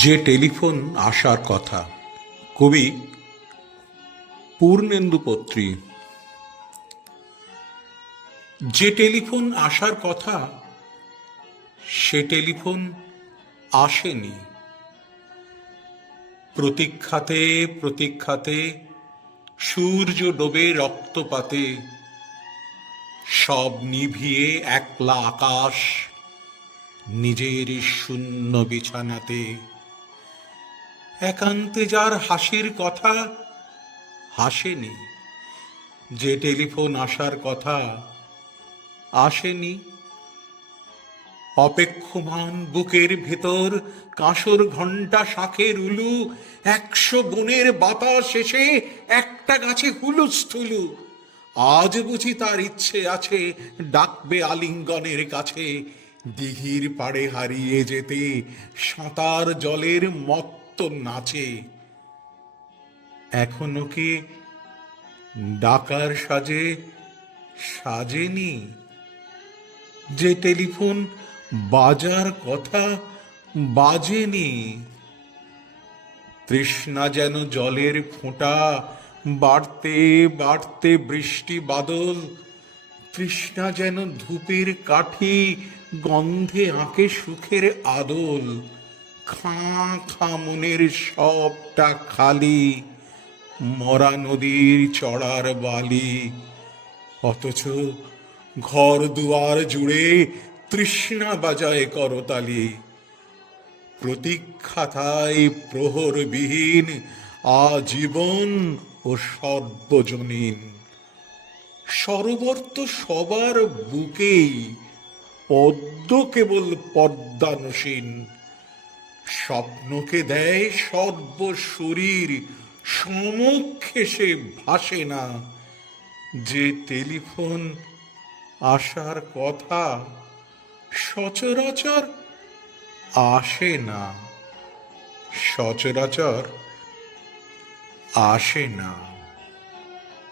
যে টেলিফোন আসার কথা। কবি পূর্ণেন্দু পত্রী। যে টেলিফোন আসার কথা সে টেলিফোন আসেনি। প্রতীক্ষাতে প্রতীক্ষাতে সূর্য ডোবে রক্তপাতে, সব নিভিয়ে একলা আকাশ নিজের শূন্য বিছানাতে। একান্তে যার হাসির কথা হাসেনি। যে টেলিফোন আসার কথা আসেনি। অপেক্ষমান বুকের ভেতর কাঁসর ঘণ্টা শাঁখের উলু, 100 বনের বাতাস এসে একটা গাছে হুলুস্থুলু। আজ বুঝি তার ইচ্ছে আছে ডাকবে আলিঙ্গনের কাছে, দিঘির পাড়ে হারিয়ে যেতে সাঁতার জলের মত্ত নাচে। এখনো কি ডাকার সাজে সাজেনি? যে টেলিফোন বাজার কথা বাজেনি। তৃষ্ণা যেন জলের ফোঁটা, বাড়তে বাড়তে বৃষ্টি বাদল। তৃষ্ণা যেন ধূপের কাঠি, গন্ধে আঁকে সুখের আদল। খাঁ খাঁ মনের সবটা খালি, মরা নদীর চড়ার বালি। অথচ ঘর দুয়ার জুড়ে তৃষ্ণা বাজায় করতালি। প্রতীক্ষাথায় প্রহরবিহীন আজীবন ও সর্বজনীন। সরোবর তো সবার বুকেই, পদ্ম কেবল পদ্মানসীন। স্বপ্নকে দেয় সর্বশরীর, সমক্ষে সে ভাসে না। যে টেলিফোন আসার কথা সচরাচর আসে না, সচরাচর আসে না।